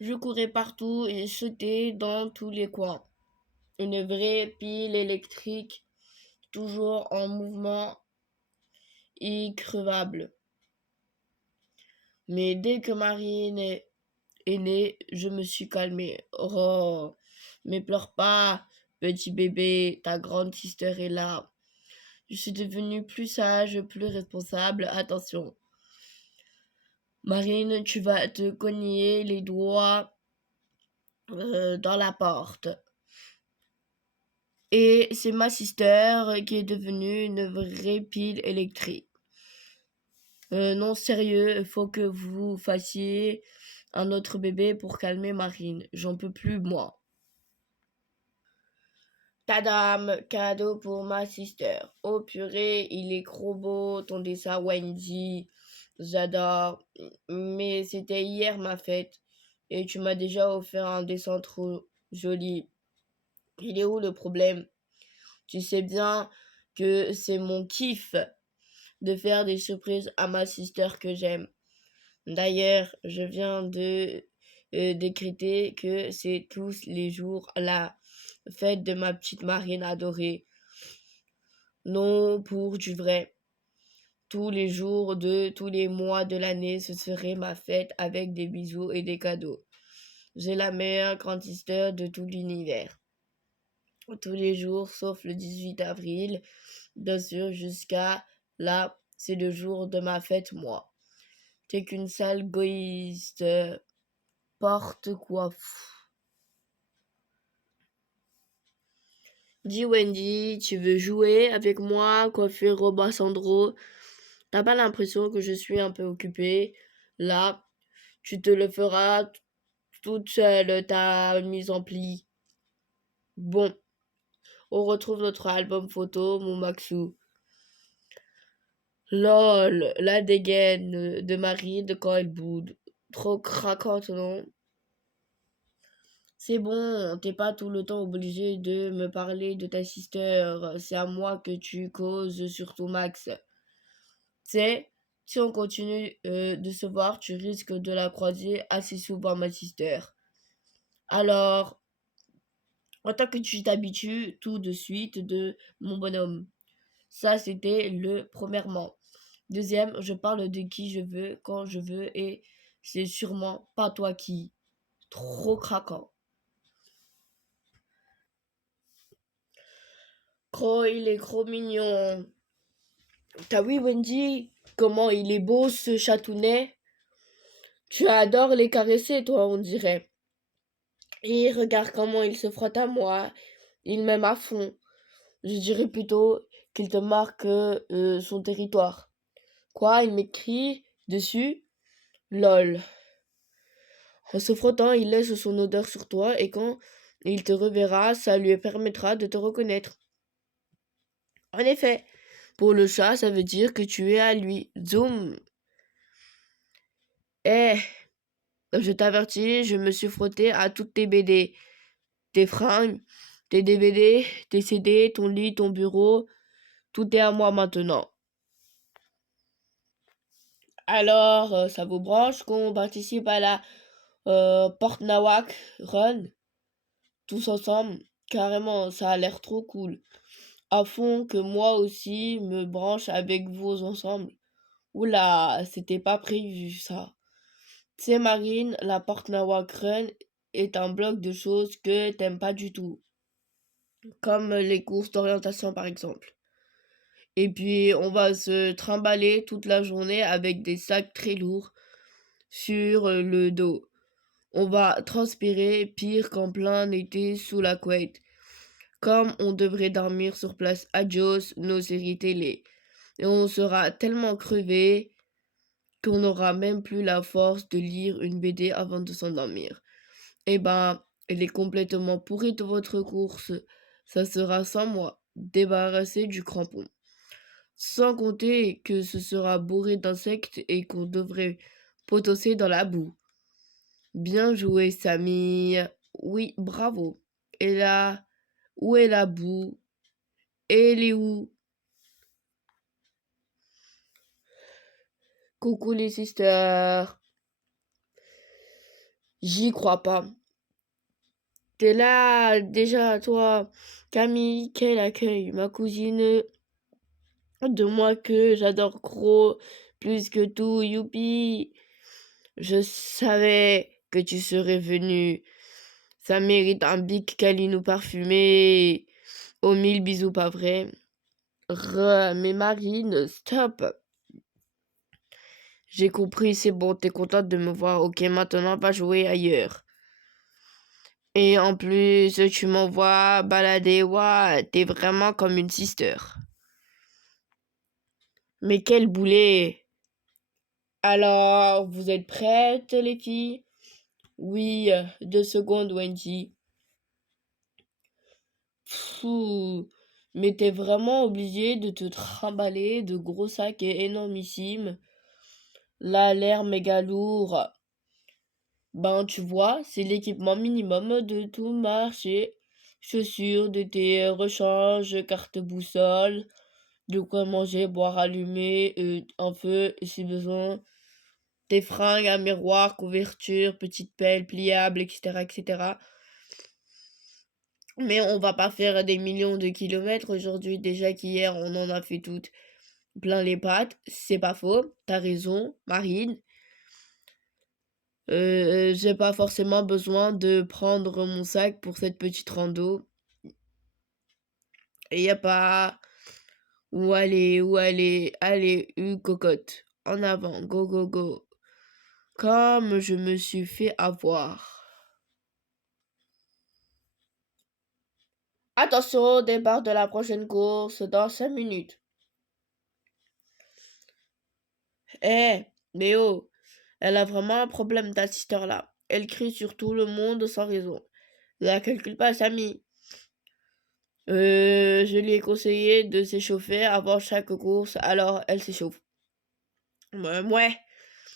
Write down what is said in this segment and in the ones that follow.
Je courais partout et sautais dans tous les coins. Une vraie pile électrique, toujours en mouvement increvable. Mais dès que Marine est née, je me suis calmée. Oh, mais pleure pas, petit bébé, ta grande sister est là. Je suis devenue plus sage, plus responsable. Attention, Marine, tu vas te cogner les doigts dans la porte. Et c'est ma sister qui est devenue une vraie pile électrique. Non, sérieux, il faut que vous fassiez un autre bébé pour calmer Marine. J'en peux plus, moi. Tadam, cadeau pour ma sister. Oh purée, il est trop beau, ton dessin Wendy. J'adore. Mais c'était hier ma fête. Et tu m'as déjà offert un dessin trop joli. Il est où le problème? Tu sais bien que c'est mon kiff de faire des surprises à ma sister que j'aime. D'ailleurs, je viens de décréter que c'est tous les jours la fête de ma petite Marine adorée. Non, pour du vrai. Tous les jours de tous les mois de l'année, ce serait ma fête avec des bisous et des cadeaux. J'ai la meilleure grande sister de tout l'univers. Tous les jours, sauf le 18 avril, bien sûr, jusqu'à là, c'est le jour de ma fête, moi. T'es qu'une sale égoïste. Porte quoi. Dis Wendy, tu veux jouer avec moi, coiffer Robin Sandro? T'as pas l'impression que je suis un peu occupée? Là, tu te le feras toute seule, ta mise en pli. Bon, on retrouve notre album photo, mon Maxou. Lol, la dégaine de Marine quand elle boude. Trop craquante, non? C'est bon, t'es pas tout le temps obligé de me parler de ta sister. C'est à moi que tu causes, surtout Max. Tu sais, si on continue de se voir, tu risques de la croiser assez souvent, ma sister. Alors, en tant que tu t'habitues tout de suite de mon bonhomme. Ça, c'était le premièrement. Deuxième, je parle de qui je veux, quand je veux, et c'est sûrement pas toi qui. Trop craquant. Il est trop mignon. T'as vu, Wendy, comment il est beau ce chatounet? Tu adores les caresser, toi, on dirait. Et regarde comment il se frotte à moi. Il m'aime à fond. Je dirais plutôt qu'il te marque son territoire. Quoi, il m'écrit dessus? Lol. En se frottant, il laisse son odeur sur toi et quand il te reverra, ça lui permettra de te reconnaître. En effet, pour le chat, ça veut dire que tu es à lui. Zoom. Eh, je t'avertis, je me suis frotté à toutes tes BD, tes fringues, tes DVD, tes CD, ton lit, ton bureau. Tout est à moi maintenant. Alors, ça vous branche qu'on participe à la Porte Nawak Run tous ensemble? Carrément, ça a l'air trop cool. À fond que moi aussi me branche avec vous ensemble. Oula, c'était pas prévu ça. Tu sais, Marine, la Porte Nawak Run est un bloc de choses que t'aimes pas du tout. Comme les courses d'orientation par exemple. Et puis on va se trimballer toute la journée avec des sacs très lourds sur le dos. On va transpirer pire qu'en plein été sous la couette. Comme on devrait dormir sur place, adios nos séries télé. Et on sera tellement crevé qu'on n'aura même plus la force de lire une BD avant de s'endormir. Eh ben, elle est complètement pourrie de votre course. Ça sera sans moi, débarrassé du crampon. Sans compter que ce sera bourré d'insectes et qu'on devrait potasser dans la boue. Bien joué, Samy. Oui, bravo. Et là, où est la boue? Elle est où? Coucou les sisters. J'y crois pas. T'es là, déjà, toi, Camille, quel accueil. Ma cousine de moi que j'adore gros, plus que tout, youpi. Je savais que tu serais venu. Ça mérite un big câlinou parfumé. Aux 1000 bisous, pas vrai? Mais Marine, stop. J'ai compris, c'est bon, t'es contente de me voir. Ok, maintenant, va jouer ailleurs. Et en plus, tu m'envoies balader. Ouah, t'es vraiment comme une sister. Mais quel boulet! Alors, vous êtes prêtes, les filles? Oui, 2 secondes, Wendy. Pfff, mais t'es vraiment obligé de te trimballer de gros sacs énormissimes. Là, l'air méga lourd. Ben, tu vois, c'est l'équipement minimum de tout marché. Chaussures, de thé, rechange, carte boussole, de quoi manger, boire, allumer, un feu si besoin. Tes fringues, un miroir, couverture, petite pelle pliable, etc., etc. Mais on va pas faire des millions de kilomètres aujourd'hui. Déjà qu'hier, on en a fait toutes plein les pattes. C'est pas faux. T'as raison, Marine. J'ai pas forcément besoin de prendre mon sac pour cette petite rando. Et y a pas où aller, allez, cocotte. En avant, go, go, go. Comme je me suis fait avoir. Attention au départ de la prochaine course dans 5 minutes. Mais oh, elle a vraiment un problème d'assisteur là. Elle crie sur tout le monde sans raison. La calcule pas, Samy. Je lui ai conseillé de s'échauffer avant chaque course, alors elle s'échauffe. Ouais.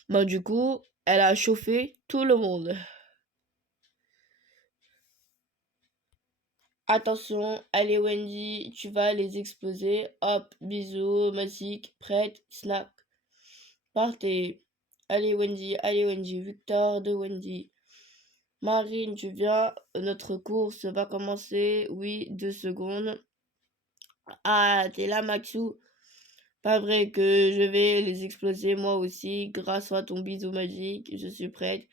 Ben, du coup, elle a chauffé tout le monde. Attention, allez Wendy, tu vas les exploser. Hop, bisous, magique, prête, snap. Partez. Allez Wendy, Victor de Wendy. Marine, tu viens, notre course va commencer. Oui, 2 secondes. Ah, t'es là, Maxou. Pas vrai que je vais les exploser moi aussi, grâce à ton bisou magique. Je suis prête.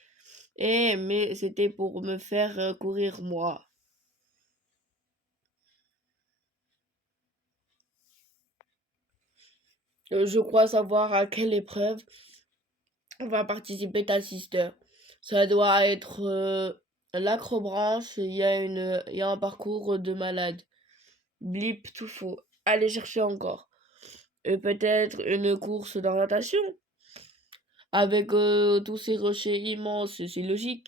Mais c'était pour me faire courir moi. Je crois savoir à quelle épreuve va participer ta sister. Ça doit être l'acrobranche. Il y a un parcours de malade. Blip, tout faux. Allez chercher encore. Et peut-être une course d'orientation. Avec tous ces rochers immenses, c'est logique.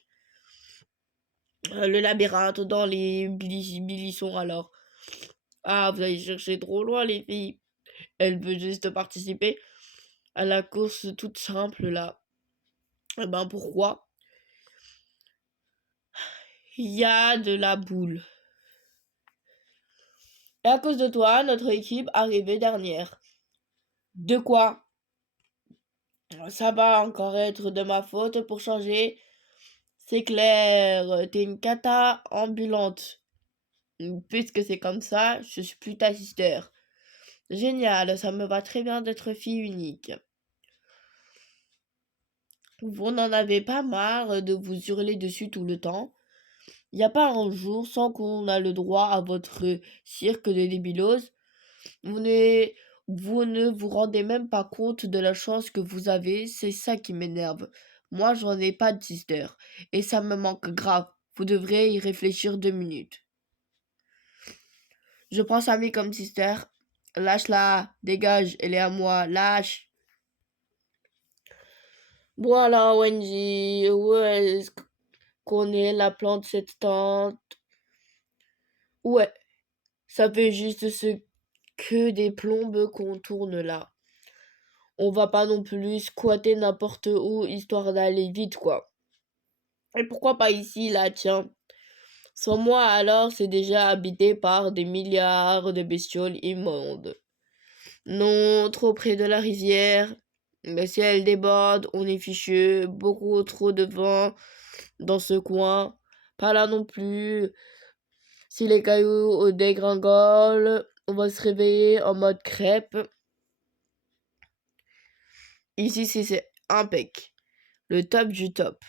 Le labyrinthe dans les bilissons alors. Ah, vous allez chercher trop loin les filles. Elle veut juste participer à la course toute simple là. Eh ben pourquoi? Il y a de la boule. Et à cause de toi, notre équipe arrivée dernière. De quoi? Ça va encore être de ma faute pour changer. C'est clair, t'es une cata ambulante. Puisque c'est comme ça, je suis plus ta sister. Génial, ça me va très bien d'être fille unique. Vous n'en avez pas marre de vous hurler dessus tout le temps? Y a pas un jour sans qu'on a le droit à votre cirque de débilos? Vous ne, vous ne vous rendez même pas compte de la chance que vous avez, c'est ça qui m'énerve. Moi, j'en ai pas de sister, et ça me manque grave. Vous devrez y réfléchir 2 minutes. Je prends Samy comme sister. Lâche-la, dégage, elle est à moi, lâche. Voilà, Wendy, où est-ce qu'on est la plante cette tente? Ouais, ça fait juste ce que des plombes qu'on tourne là. On va pas non plus squatter n'importe où histoire d'aller vite, quoi. Et pourquoi pas ici, là, tiens? Sans moi, alors, c'est déjà habité par des milliards de bestioles immondes. Non, trop près de la rivière. Mais si elle déborde, on est fichu. Beaucoup trop de vent dans ce coin. Pas là non plus. Si les cailloux dégringolent, on va se réveiller en mode crêpe. Ici, c'est impec. Le top du top.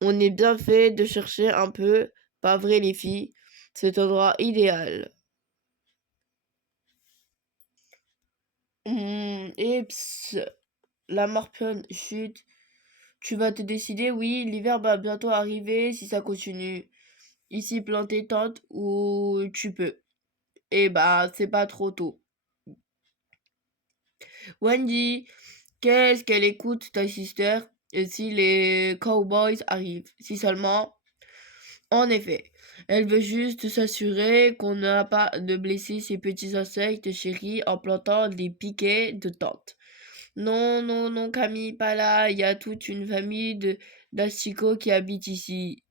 On est bien fait de chercher un peu, pas vrai les filles, cet endroit idéal. Et psst, la morpionne chute. Tu vas te décider, oui, l'hiver va bientôt arriver si ça continue. Ici, planter tente où tu peux. Et bah, c'est pas trop tôt. Wendy, qu'est-ce qu'elle écoute, ta sister, et si les cowboys arrivent? Si seulement. En effet, elle veut juste s'assurer qu'on n'a pas de blesser ces petits insectes chéris en plantant des piquets de tente. Non, non, non, Camille, pas là. Il y a toute une famille d'asticots qui habite ici.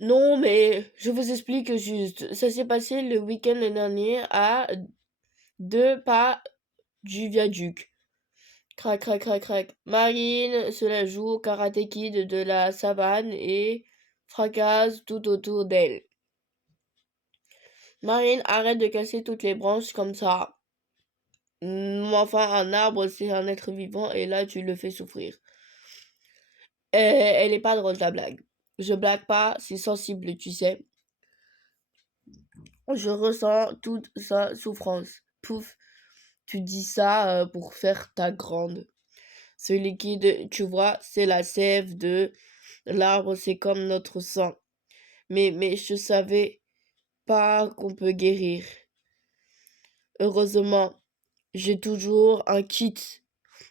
Non, mais je vous explique juste. Ça s'est passé le week-end dernier à 2 pas du viaduc. Crac, crac, crac, crac. Marine se la joue au karaté kid de la savane et fracasse tout autour d'elle. Marine, arrête de casser toutes les branches comme ça. Enfin, un arbre, c'est un être vivant et là, tu le fais souffrir. Elle est pas drôle, ta blague. Je blague pas, c'est sensible, tu sais. Je ressens toute sa souffrance. Pouf, tu dis ça pour faire ta grande. Ce liquide, tu vois, c'est la sève de l'arbre, c'est comme notre sang. Mais je savais pas qu'on peut guérir. Heureusement, j'ai toujours un kit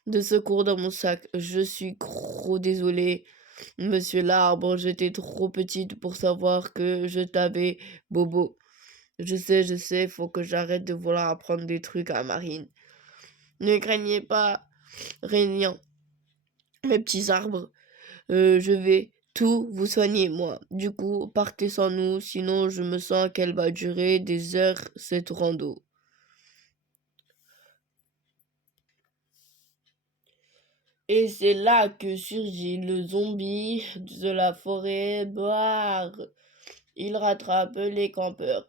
de secours dans mon sac. Je suis trop désolée, monsieur l'arbre, j'étais trop petite pour savoir que je t'avais bobo. Je sais, faut que j'arrête de vouloir apprendre des trucs à Marine. Ne craignez pas, régnant, mes petits arbres. Je vais tout vous soigner, moi. Du coup, partez sans nous, sinon je me sens qu'elle va durer des heures, cette rando. Et c'est là que surgit le zombie de la forêt noire. Il rattrape les campeurs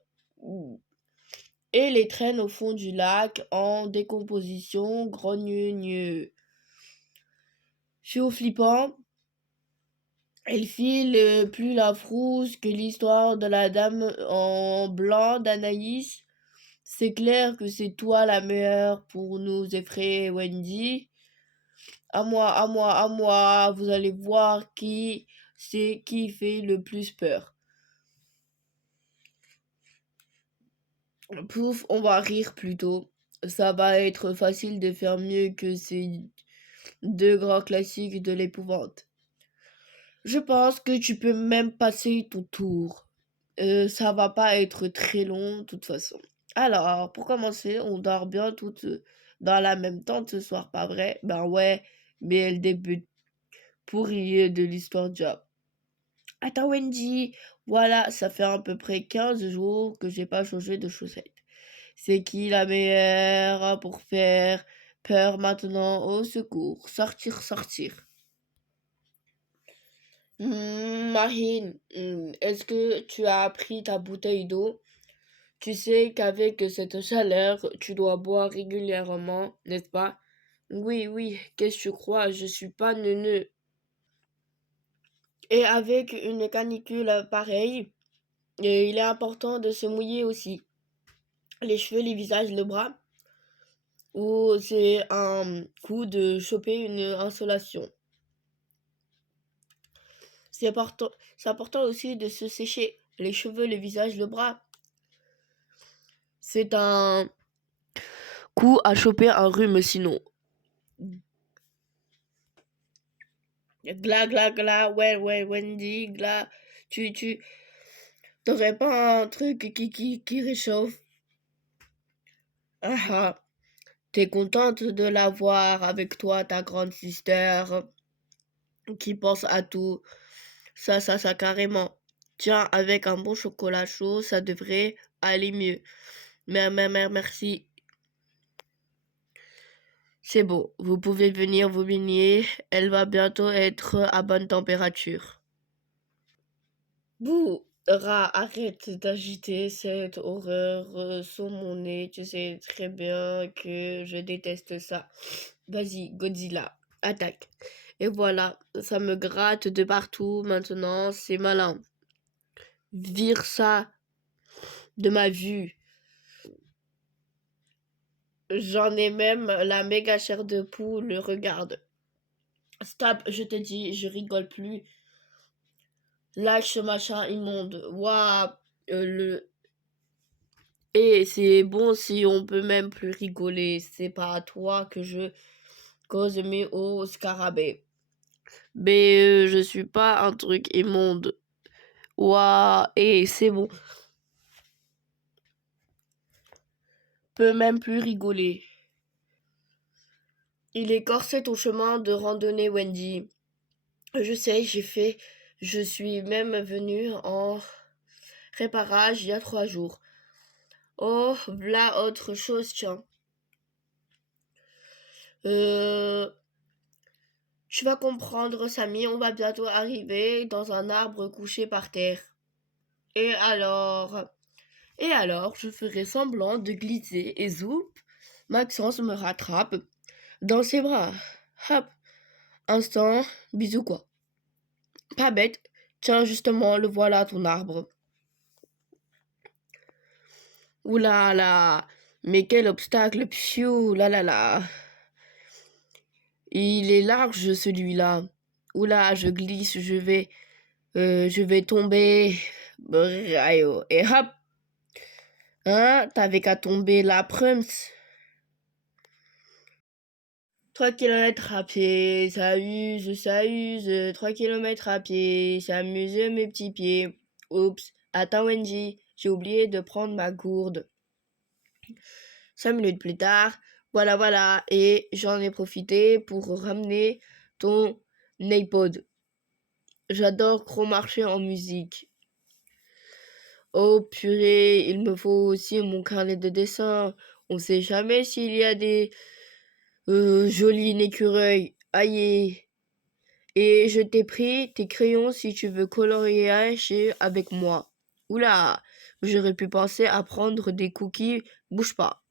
et les traîne au fond du lac en décomposition grogneux. Chaud flippant, elle file plus la frousse que l'histoire de la dame en blanc d'Anaïs. C'est clair que c'est toi la meilleure pour nous effrayer, Wendy. À moi, à moi, à moi, vous allez voir qui c'est qui fait le plus peur. Pouf, on va rire plutôt. Ça va être facile de faire mieux que ces deux grands classiques de l'épouvante. Je pense que tu peux même passer ton tour. Ça va pas être très long, de toute façon. Alors, pour commencer, on dort bien toutes dans la même tente ce soir, pas vrai? Ben ouais, mais elle débute pourrie de l'histoire déjà. Attends, Wendy, voilà, ça fait à peu près 15 jours que j'ai pas changé de chaussettes. C'est qui la meilleure pour faire peur maintenant? Au secours, sortir, sortir. Marine, est-ce que tu as pris ta bouteille d'eau? Tu sais qu'avec cette chaleur, tu dois boire régulièrement, n'est-ce pas? Oui, oui, qu'est-ce que tu crois? Je suis pas neuneu. Et avec une canicule pareille, il est important de se mouiller aussi. Les cheveux, les visages, le bras, ou c'est un coup de choper une insolation. C'est important aussi de se sécher les cheveux, le visage, le bras. C'est un coup à choper un rhume sinon. Gla, gla, gla, ouais, ouais, Wendy, gla. Tu, t'aurais pas un truc qui réchauffe? Ah ah, t'es contente de l'avoir avec toi, ta grande sister, qui pense à tout. Ça, carrément. Tiens, avec un bon chocolat chaud, ça devrait aller mieux. Merci. C'est bon, vous pouvez venir vous baigner, elle va bientôt être à bonne température. Bouh, rat, arrête d'agiter cette horreur sur mon nez, tu sais très bien que je déteste ça. Vas-y, Godzilla, attaque. Et voilà, ça me gratte de partout maintenant, c'est malin. Vire ça de ma vue. J'en ai même la méga chair de poule, regarde. Stop, je te dis, je rigole plus. Lâche ce machin immonde. Waouh, le... Et c'est bon si on peut même plus rigoler. C'est pas à toi que je cause mais au scarabée. Mais je suis pas un truc immonde. Waouh, et c'est bon. Peut même plus rigoler. Il est corsé ton chemin de randonnée, Wendy. Je sais, je suis même venue en réparage il y a 3 jours. Oh, v'là autre chose, tiens. Euh, Tu vas comprendre, Samy, on va bientôt arriver dans un arbre couché par terre. Et alors, et alors, je ferai semblant de glisser et zoup, Maxence me rattrape dans ses bras. Hop, instant, bisous quoi. Pas bête, tiens justement, le voilà ton arbre. Oula là, mais quel obstacle, pfiou, là là là. Il est large celui-là. Oula, je glisse, je vais tomber. Braille. Et hop, hein, t'avais qu'à tomber la prums. 3 kilomètres à pied, ça use. 3 kilomètres à pied, ça amuse mes petits pieds. Oups, attends Wendy, j'ai oublié de prendre ma gourde. 5 minutes plus tard, voilà, et j'en ai profité pour ramener ton iPod. J'adore trop marcher en musique. Oh purée, il me faut aussi mon carnet de dessin. On sait jamais s'il y a des jolis écureuils. Aïe. Et je t'ai pris tes crayons si tu veux colorier avec moi. Oula, j'aurais pu penser à prendre des cookies. Bouge pas.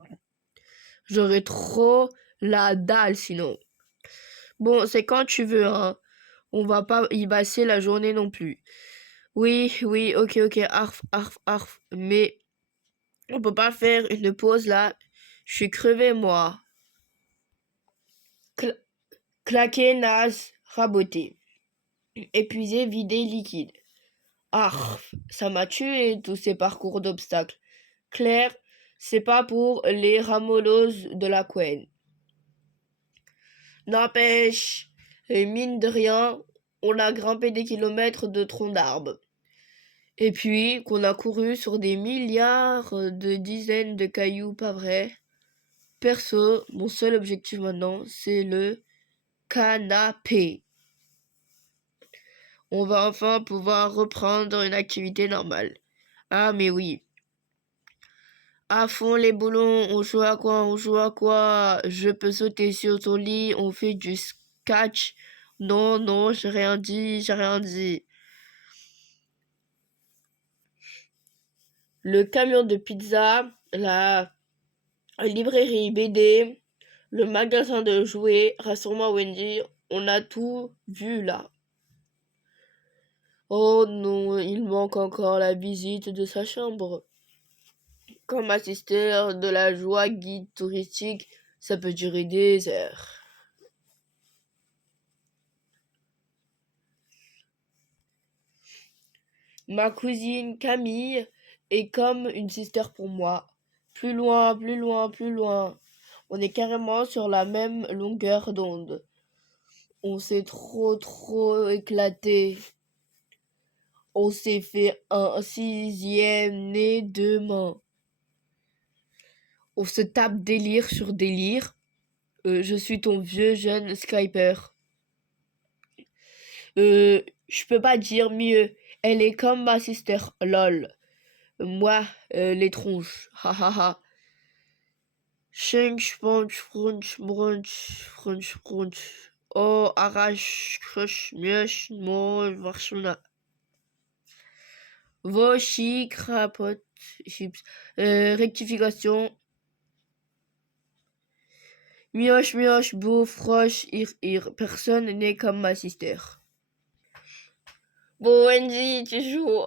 J'aurais trop la dalle sinon. Bon, c'est quand tu veux, hein. On va pas y passer la journée non plus. Oui, ok, arf. Mais on peut pas faire une pause là. Je suis crevé, moi. Claqué, naze, raboté. Épuisé, vidé, liquide. Arf, ça m'a tué tous ces parcours d'obstacles. Claire, c'est pas pour les ramollos de la couenne. N'empêche, mine de rien, on a grimpé des kilomètres de troncs d'arbres. Et puis qu'on a couru sur des milliards de dizaines de cailloux, pas vrai? Perso, mon seul objectif maintenant, c'est le canapé. On va enfin pouvoir reprendre une activité normale. Ah mais oui. À fond les boulons, on joue à quoi? Je peux sauter sur ton lit, on fait du sketch. Non, j'ai rien dit. Le camion de pizza, la librairie BD, le magasin de jouets, rassure-moi Wendy, on a tout vu là. Oh non, il manque encore la visite de sa chambre. Comme assister de la joie guide touristique, ça peut durer des heures. Ma cousine Camille est comme une sister pour moi. Plus loin. On est carrément sur la même longueur d'onde. On s'est trop éclaté. On s'est fait un 6e nez demain. On se tape délire sur délire. Je suis ton vieux jeune Skyper. Je peux pas dire mieux. Elle est comme ma sister, lol. Moi, les tronches. Ha ha ha. Schenk, punch, brunch, brunch, brunch, brunch. Oh, arrache, crush, mioche, mange, marchona. Vochi, crapote, chips. Rectification. Mioche, mioche, beau, froche, ir. Personne n'est comme ma sister. Bon, Wendy, tu joues.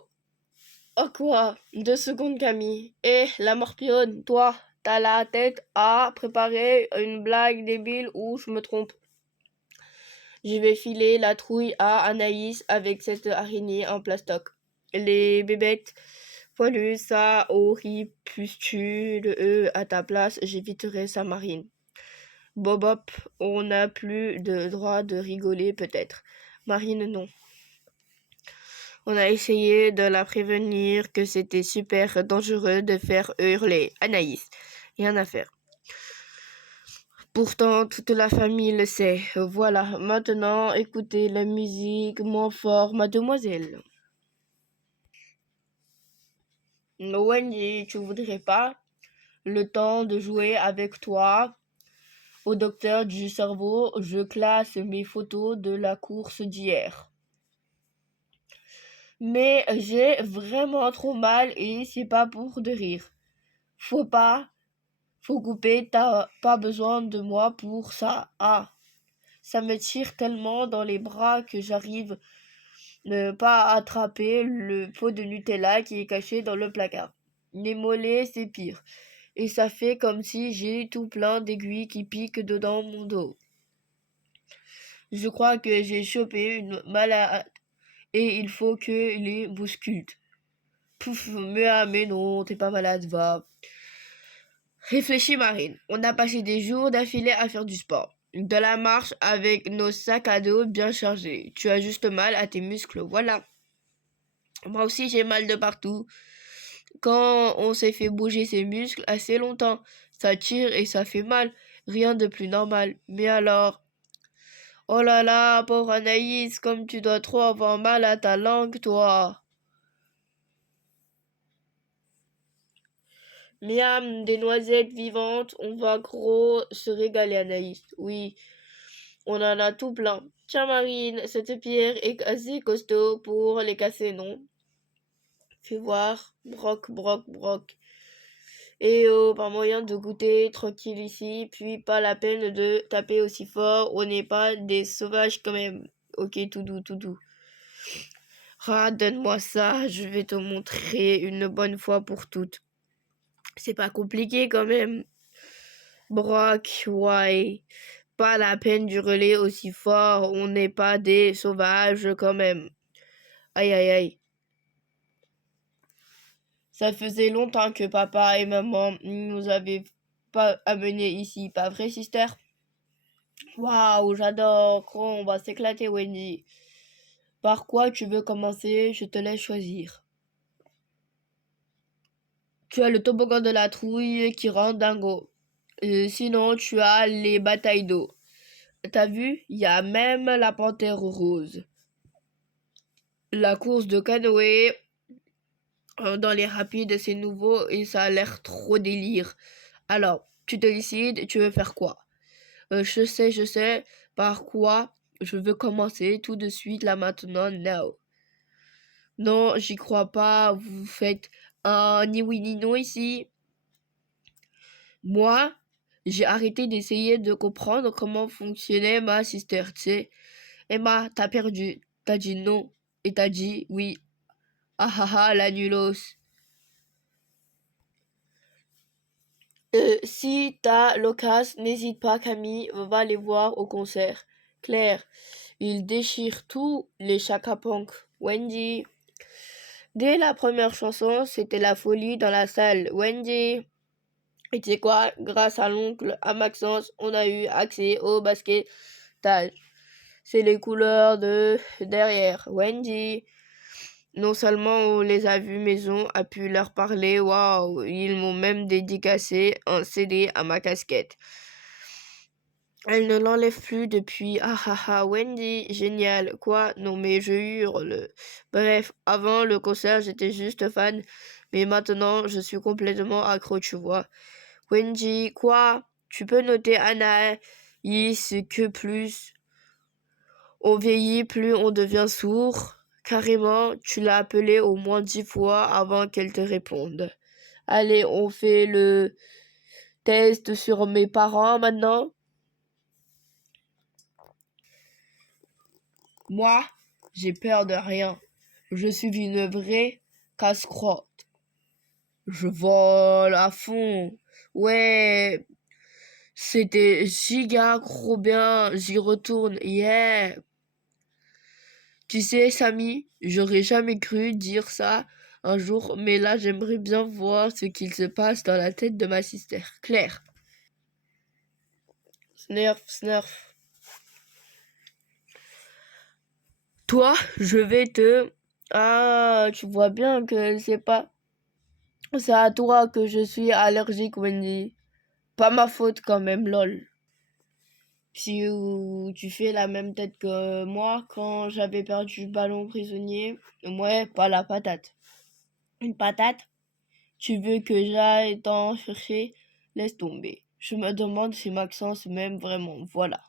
Oh quoi? 2 secondes, Camille. La morpionne, toi, t'as la tête à préparer une blague débile ou je me trompe? Je vais filer la trouille à Anaïs avec cette araignée en plastoc. Les bébêtes poilues, ça horripustule, à ta place, j'éviterai sa marine. Bobop, on n'a plus de droit de rigoler peut-être. Marine, non. On a essayé de la prévenir que c'était super dangereux de faire hurler Anaïs. Rien à faire. Pourtant, toute la famille le sait. Voilà, maintenant, écoutez la musique moins fort, mademoiselle. Wendy, tu voudrais pas le temps de jouer avec toi au docteur du cerveau? Je classe mes photos de la course d'hier. Mais j'ai vraiment trop mal et c'est pas pour de rire. Faut couper, t'as pas besoin de moi pour ça. Ah, ça me tire tellement dans les bras que j'arrive pas à attraper le pot de Nutella qui est caché dans le placard. Les mollets, c'est pire. Et ça fait comme si j'ai tout plein d'aiguilles qui piquent dedans mon dos. Je crois que j'ai chopé une malade et il faut que les bouscule. Pouf, mais non, t'es pas malade, va. Réfléchis, Marine. On a passé des jours d'affilée à faire du sport. De la marche avec nos sacs à dos bien chargés. Tu as juste mal à tes muscles, voilà. Moi aussi, j'ai mal de partout. Quand on s'est fait bouger ses muscles assez longtemps, ça tire et ça fait mal. Rien de plus normal. Mais alors, oh là là, pauvre Anaïs, comme tu dois trop avoir mal à ta langue, toi. Miam, des noisettes vivantes, on va gros se régaler, Anaïs. Oui, on en a tout plein. Tiens, Marine, cette pierre est assez costaud pour les casser, non? Fais voir. Broc, broc, broc. Et oh, pas moyen de goûter tranquille ici, puis pas la peine de taper aussi fort, on n'est pas des sauvages quand même. Ok, tout doux, tout doux. Ah, donne-moi ça, je vais te montrer une bonne fois pour toutes. C'est pas compliqué quand même. Broc, ouais. Pas la peine d'hurler aussi fort, on n'est pas des sauvages quand même. Aïe aïe aïe. Ça faisait longtemps que papa et maman nous avaient pas amenés ici, pas vrai, sister? Waouh, j'adore. On va s'éclater, Wendy. Par quoi tu veux commencer? Je te laisse choisir. Tu as le toboggan de la trouille qui rend dingo. Sinon, tu as les batailles d'eau. T'as vu? Il y a même la panthère rose. La course de canoë dans les rapides, c'est nouveau et ça a l'air trop délire. Alors, tu te décides, tu veux faire quoi? Je sais par quoi je veux commencer tout de suite, là maintenant, now. Non, j'y crois pas, vous faites un ni oui ni non ici. Moi, j'ai arrêté d'essayer de comprendre comment fonctionnait ma sister, tu sais. Emma, t'as perdu, t'as dit non, et t'as dit oui. Ah ah ah, la nulos. Si t'as l'occasion, n'hésite pas, Camille, va les voir au concert. Claire, il déchire tous les Chaka Punk. Wendy. Dès la première chanson, c'était la folie dans la salle. Wendy. Et tu sais quoi? Grâce à l'oncle, à Maxence, on a eu accès au basketage. C'est les couleurs de derrière. Wendy. Non seulement on les a vus, mais on a pu leur parler. Waouh, ils m'ont même dédicacé un CD à ma casquette. Elle ne l'enlève plus depuis. Ah ah ah, Wendy, génial. Quoi? Non mais je hurle. Bref, avant le concert, j'étais juste fan, mais maintenant, je suis complètement accro, tu vois. Wendy, quoi? Tu peux noter Anaïs que plus on vieillit, plus on devient sourd. Carrément, tu l'as appelée au moins 10 fois avant qu'elle te réponde. Allez, on fait le test sur mes parents maintenant. Moi, j'ai peur de rien. Je suis une vraie casse-croûte. Je vole à fond. Ouais, c'était giga gros bien. J'y retourne. Yeah. Tu sais, Samy, j'aurais jamais cru dire ça un jour, mais là, j'aimerais bien voir ce qu'il se passe dans la tête de ma sister, Claire. Snurf, snurf. Toi, je vais te... Ah, tu vois bien que c'est pas... C'est à toi que je suis allergique, Wendy. Pas ma faute quand même, lol. Si tu fais la même tête que moi quand j'avais perdu le ballon prisonnier, ouais, pas la patate. Une patate? Tu veux que j'aille t'en chercher? Laisse tomber. Je me demande si Maxence m'aime vraiment. Voilà.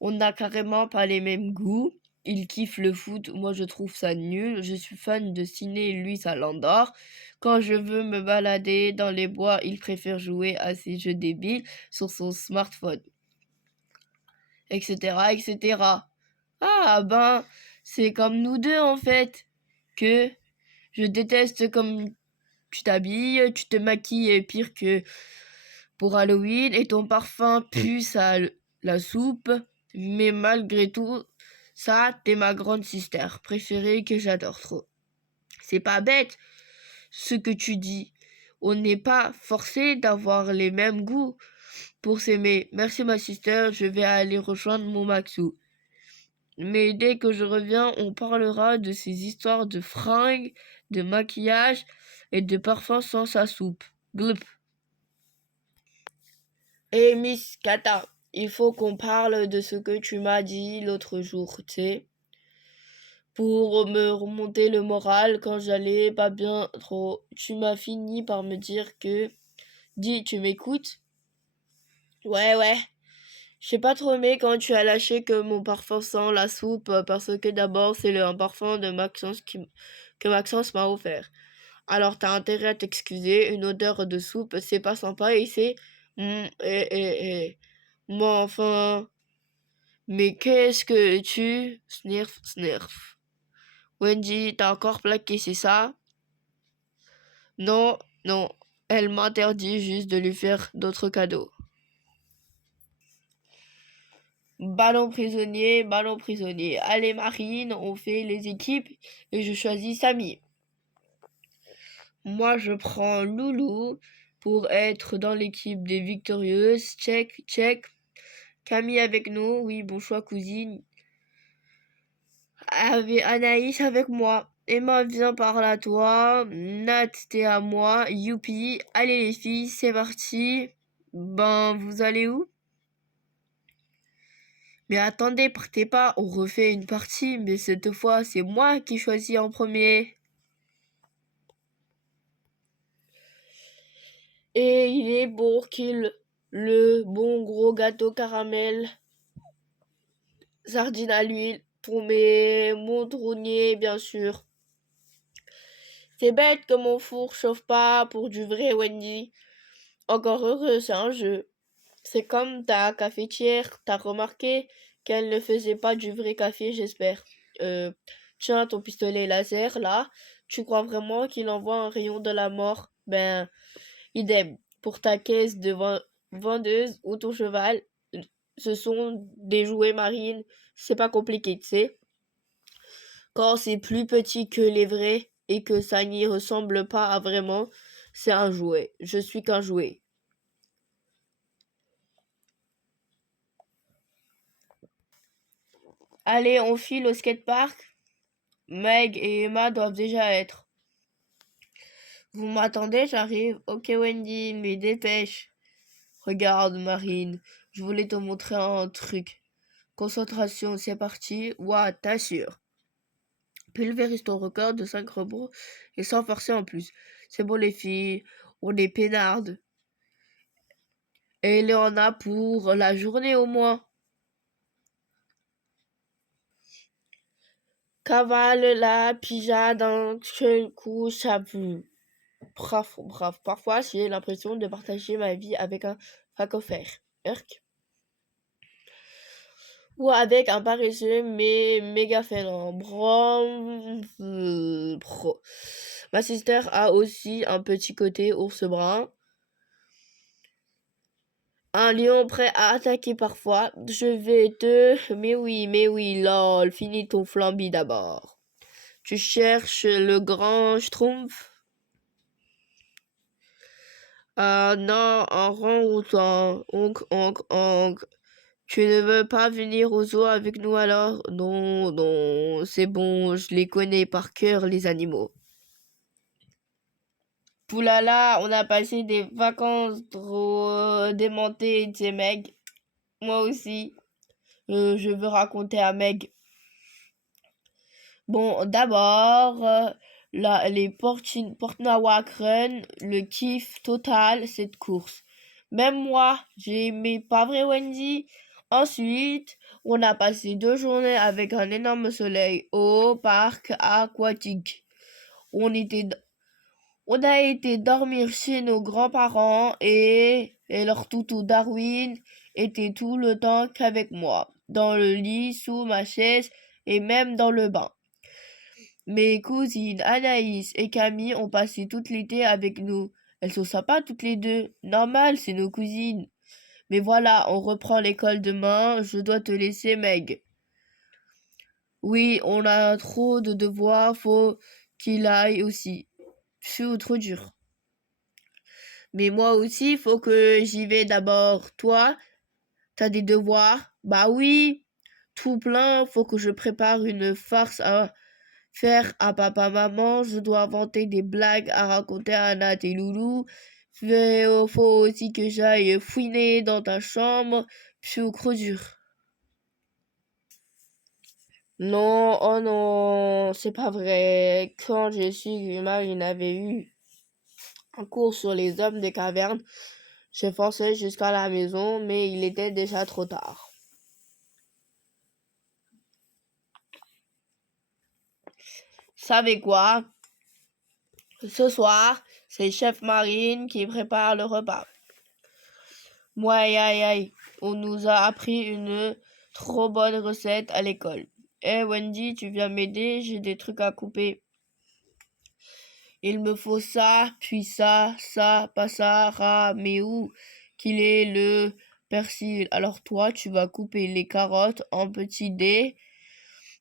On n'a carrément pas les mêmes goûts. Il kiffe le foot, moi je trouve ça nul. Je suis fan de ciné, lui ça l'endort. Quand je veux me balader dans les bois, il préfère jouer à ces jeux débiles sur son smartphone, etc., etc. Ah ben, c'est comme nous deux en fait, que je déteste comme tu t'habilles, tu te maquilles pire que pour Halloween et ton parfum pue la soupe, mais malgré tout, ça, t'es ma grande sister préférée que j'adore trop. C'est pas bête ce que tu dis. On n'est pas forcé d'avoir les mêmes goûts pour s'aimer. Merci ma sister, je vais aller rejoindre mon Maxou. Mais dès que je reviens, on parlera de ces histoires de fringues, de maquillage et de parfums sans sa soupe. Gloup. Et Miss Kata, il faut qu'on parle de ce que tu m'as dit l'autre jour, tu sais, pour me remonter le moral quand j'allais pas bien trop. Tu m'as fini par me dire que... Dis, tu m'écoutes? Ouais, ouais. J'ai pas trop aimé quand tu as lâché que mon parfum sent la soupe parce que d'abord c'est un parfum de Maxence que Maxence m'a offert. Alors t'as intérêt à t'excuser, une odeur de soupe c'est pas sympa et c'est... Moi enfin... Mais qu'est-ce que tu... Snirf, snirf. Wendy, t'as encore plaqué, c'est ça? Non, non. Elle m'interdit juste de lui faire d'autres cadeaux. Ballon prisonnier, ballon prisonnier. Allez Marine, on fait les équipes et je choisis Samy. Moi je prends Loulou pour être dans l'équipe des victorieuses. Check, check. Camille avec nous, oui, bon choix cousine. Anaïs avec moi. Emma vient par là toi. Nat t'es à moi. Youpi. Allez les filles, c'est parti. Ben vous allez où? Mais attendez, partez pas, on refait une partie, mais cette fois, c'est moi qui choisis en premier. Et il est bon qu'il le bon gros gâteau caramel, sardine à l'huile, pour mes mondronniers, bien sûr. C'est bête que mon four chauffe pas pour du vrai Wendy. Encore heureux, c'est un jeu. C'est comme ta cafetière, t'as remarqué qu'elle ne faisait pas du vrai café, j'espère. Tiens, ton pistolet laser, là, tu crois vraiment qu'il envoie un rayon de la mort? Ben, idem. Pour ta caisse de vendeuse ou ton cheval, ce sont des jouets marines. C'est pas compliqué, tu sais. Quand c'est plus petit que les vrais et que ça n'y ressemble pas à vraiment, c'est un jouet. Je suis qu'un jouet. Allez, on file au skatepark. Meg et Emma doivent déjà être. Vous m'attendez, j'arrive. Ok Wendy, mais dépêche. Regarde Marine, je voulais te montrer un truc. Concentration, c'est parti. Ouah, t'assures. Pulvérise ton record de 5 rebonds et sans forcer en plus. C'est bon les filles, on est peinardes. Et il y en a pour la journée au moins. Cavale la pija d'un seul coup, ça vu. Bravo, bravo. Parfois, j'ai l'impression de partager ma vie avec un facophère. Erk. Ou avec un paresseux, mais méga fainéant. Bro. Ma sister a aussi un petit côté ours brun. Un lion prêt à attaquer parfois. Je vais te... mais oui, lol. Finis ton flambi d'abord. Tu cherches le grand schtroumpf? Ah non, un orang-outan. Onk. Tu ne veux pas venir au zoo avec nous alors? Non, non, c'est bon, je les connais par cœur, les animaux. Poulala, on a passé des vacances trop démentées, c'est Meg. Moi aussi, je veux raconter à Meg. Bon, d'abord, les Portnawak Run, le kiff total, cette course. Même moi, j'ai aimé, pas vrai Wendy? Ensuite, on a passé 2 journées avec un énorme soleil au parc aquatique. On a été dormir chez nos grands-parents et leur toutou Darwin était tout le temps qu'avec moi, dans le lit, sous ma chaise et même dans le bain. Mes cousines Anaïs et Camille ont passé tout l'été avec nous. Elles sont sympas toutes les deux. Normal, c'est nos cousines. Mais voilà, on reprend l'école demain. Je dois te laisser, Meg. Oui, on a trop de devoirs. Faut qu'il aille aussi. C'est trop dur. Mais moi aussi, faut que j'y vais d'abord. Toi, t'as des devoirs? Bah oui, tout plein. Faut que je prépare une farce à faire à papa, maman, je dois inventer des blagues à raconter à Nat et Loulou. Faut aussi que j'aille fouiner dans ta chambre, puis au creux dur. Non, oh non, c'est pas vrai. Quand j'ai su que Marine avait eu un cours sur les hommes des cavernes, j'ai foncé jusqu'à la maison, mais il était déjà trop tard. Savez quoi? Ce soir, c'est Chef Marine qui prépare le repas. Moi, aïe, on nous a appris une trop bonne recette à l'école. Wendy, tu viens m'aider, j'ai des trucs à couper. Il me faut ça, puis ça, pas ça, mais où qu'il est le persil. Alors toi, tu vas couper les carottes en petits dés,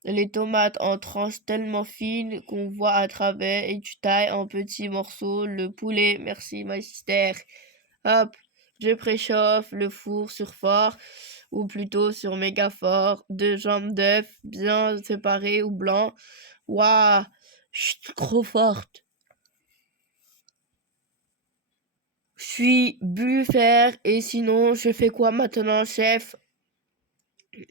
les tomates en tranches tellement fines qu'on voit à travers et tu tailles en petits morceaux le poulet. Merci, ma sister. Hop, je préchauffe le four sur fort, ou plutôt sur méga fort. 2 jambes d'œuf bien séparées ou blancs. Waouh, chut, trop forte. Je suis buffère et sinon je fais quoi maintenant, chef?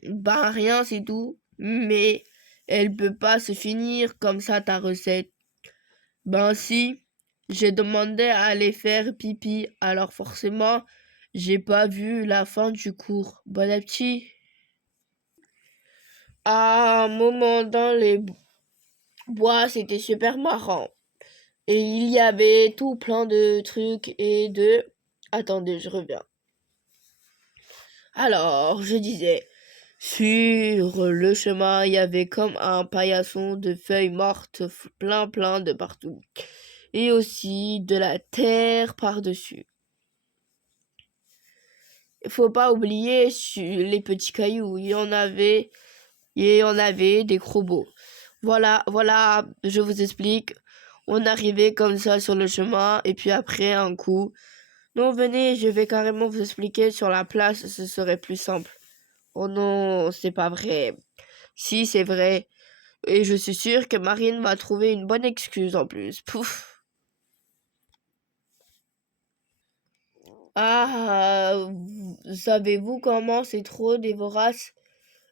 Bah rien, c'est tout. Mais elle peut pas se finir comme ça ta recette. Ben si, j'ai demandé à aller faire pipi, alors forcément, j'ai pas vu la fin du cours. Bon appétit. À un moment dans les bois, c'était super marrant. Et il y avait tout plein de trucs et de... Attendez, je reviens. Alors, je disais, sur le chemin, il y avait comme un paillasson de feuilles mortes, plein de partout. Et aussi de la terre par-dessus. Il faut pas oublier les petits cailloux. Il y en avait des crobos. Voilà, je vous explique. On arrivait comme ça sur le chemin et puis après un coup. Non, venez, je vais carrément vous expliquer sur la place, ce serait plus simple. Oh non, c'est pas vrai. Si, c'est vrai. Et je suis sûre que Marine va trouver une bonne excuse en plus. Pouf. Ah, savez-vous comment c'est trop dévorace?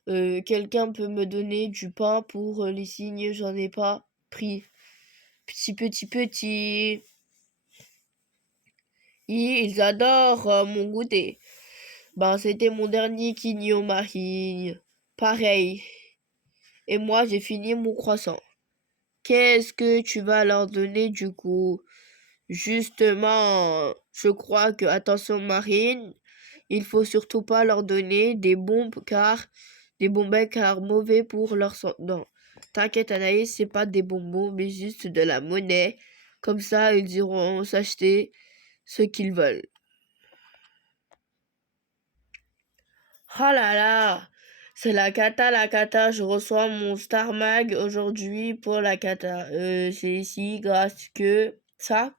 Quelqu'un peut me donner du pain pour les signes, j'en ai pas pris. Petit. Ils adorent mon goûter. Ben, c'était mon dernier quignon, Marine. Pareil. Et moi, j'ai fini mon croissant. Qu'est-ce que tu vas leur donner du coup? Justement, je crois que, attention Marine, il faut surtout pas leur donner des bonbons car mauvais pour leur santé. Non, t'inquiète Anaïs, c'est pas des bonbons, mais juste de la monnaie. Comme ça, ils iront s'acheter ce qu'ils veulent. Ah là là, c'est la cata. Je reçois mon Star Mag aujourd'hui pour la cata. C'est ici grâce que ça.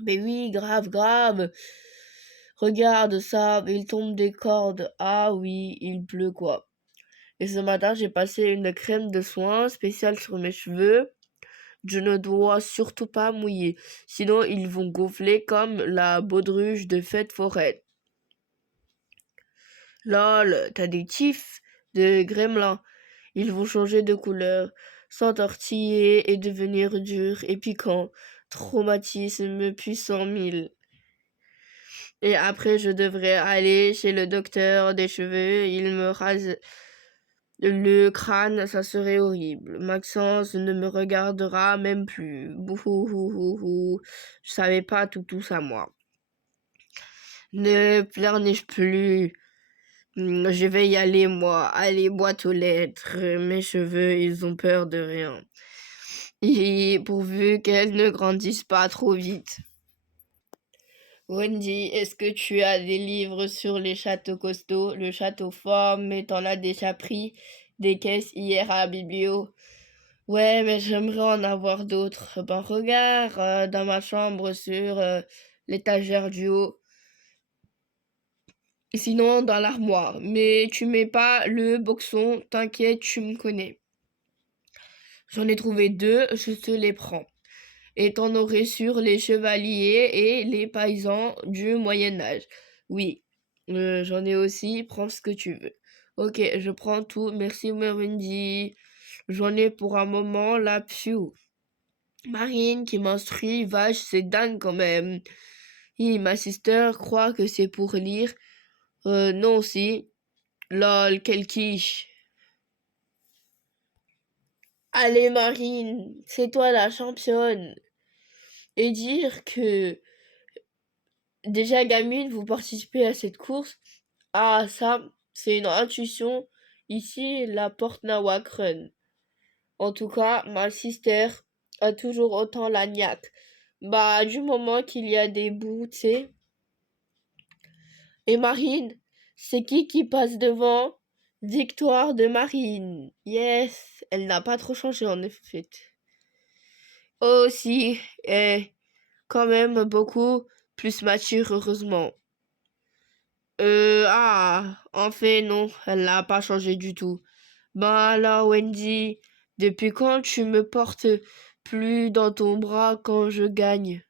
Mais oui, grave, grave. Regarde ça, il tombe des cordes. Ah oui, il pleut quoi. Et ce matin, j'ai passé une crème de soin spéciale sur mes cheveux. Je ne dois surtout pas mouiller, sinon ils vont gonfler comme la baudruche de fête foraine. Lol, t'as des tifs de gremlins. Ils vont changer de couleur, s'entortiller et devenir durs et piquants. Traumatisme puissant 1000. Et après, je devrais aller chez le docteur des cheveux. Il me rase le crâne, ça serait horrible. Maxence ne me regardera même plus. Bouhouhouhouhou. Je savais pas tout ça, moi. Ne pleurniche plus. Je vais y aller, moi. Allez, boîte aux lettres. Mes cheveux, ils ont peur de rien. Et pourvu qu'elles ne grandissent pas trop vite. Wendy, est-ce que tu as des livres sur les châteaux costauds, le château fort, mais t'en as déjà pris des caisses hier à la biblio? Ouais, mais j'aimerais en avoir d'autres. Ben regarde dans ma chambre sur l'étagère du haut. Sinon dans l'armoire. Mais tu mets pas le boxon, t'inquiète, tu me connais. J'en ai trouvé deux, je te les prends. Et t'en aurais sur les chevaliers et les paysans du Moyen Âge. Oui, j'en ai aussi, prends ce que tu veux. Ok, je prends tout, merci Wendy. J'en ai pour un moment là, pfiou. Marine qui menstrue, vache, c'est dingue quand même. Ma sister croit que c'est pour lire. Non, si. Lol, quel quiche. Allez, Marine, c'est toi la championne. Et dire que déjà gamine, vous participez à cette course. Ah, ça, c'est une intuition. Ici, la porte Nawak Run. En tout cas, ma sister a toujours autant la niaque. Bah, du moment qu'il y a des bouts, tu sais. Et Marine, c'est qui passe devant? Victoire de Marine. Yes, elle n'a pas trop changé en effet. Oh si, et quand même beaucoup plus mature, heureusement. En fait, non, elle n'a pas changé du tout. Ben alors, Wendy, depuis quand tu me portes plus dans ton bras quand je gagne?